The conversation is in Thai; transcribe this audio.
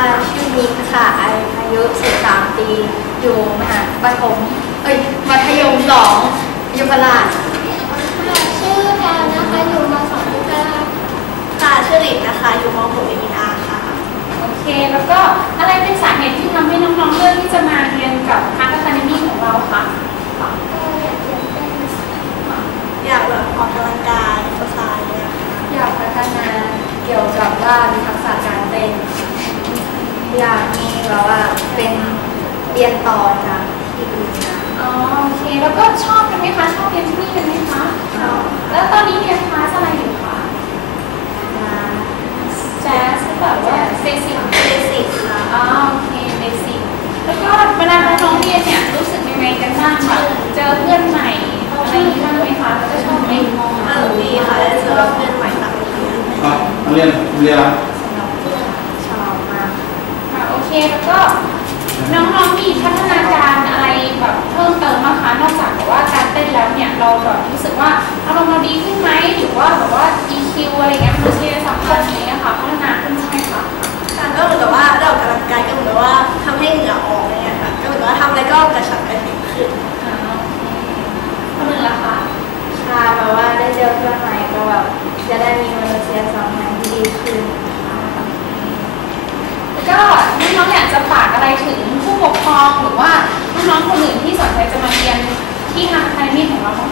ค่ะชื่อมิกค่ะอายุ 13 ปี อยู่มหาปฐมเอ้ยมัธยมสองยุพราชชื่อแพลนะคะ อยู่มสองยุพราชค่ะชื่อหลินนะคะ อยู่ม .6 เอ็นอาค่ะ โอเค แล้วก็อะไรเป็นสาเหตุที่ทำให้น้องๆเลือกที่จะมาเรียนกับทางอะคาเดมี่ของเราคะก็อยากเรียนเต้นอยากแบบออกกำลังกายเอ็กซ์ไซส์เนี่ยค่ะอยากพัฒนาเกี่ยวกับด้านทักษะการเต้น อยากมีแบบว่าเป็นเรียนต่อจากที่อื่นนะอ๋อโอเค แล้วก็ชอบกันไหมคะชอบเรียนที่นี่กันไหมคะชอบแล้วตอนนี้เรียนคลาสอะไรอยู่คะมาแจ๊สแบบว่าเบสิกเบสิกค่ะอ๋อโอเคเบสิกแล้วก็เวลาน้องๆเรียนเนี่ยรู้สึกยังไงกันบ้างคะเจอเพื่อนใหม่อะไรอย่างนี้บ้างไหมคะแล้วก็ชอบไหมสนุกดีค่ะได้เจอเพื่อนใหม่ต่างประเทศครับนักเรียนเรียน สนุกชอบมาก ค่ะโอ เคแล้วก็น้องๆมีพัฒนาการอะไรแบบเพิ่มเติมไหมคะนอกจากแบบว่าการเต้นแล้วเนี่ยเราแบบรู้สึกว่าอารมณ์เราดีขึ้นไหมหรือว่าแบบว่า EQ อะไรเงี้ยมันใช่สัมพันธ์นี้นะคะพัฒนาขึ้นใช่ไหมคะการก็เหมือนกับว่าได้ออกกำลังกายก็เหมือนกับว่าทำให้เหงื่อออกอะไรเงี้ยค่ะก็เหมือนกับว่าทำอะไรก็กระฉับกระเฉงขึ้นอ่าโอเคคนหนึ่งละคะค่ะแบบว่าได้เจอเพื่อนใหม่ก็แบบจะได้มีมนุษยสัมพันธ์ที่ดีขึ้น แล้วก็น้องๆอยากจะฝากอะไรถึงผู้ปกคร องหรือว่าน้องๆคนอื่นที่สนใจจะมาเรียนที่ทางอะคาเดมี่ของเราของ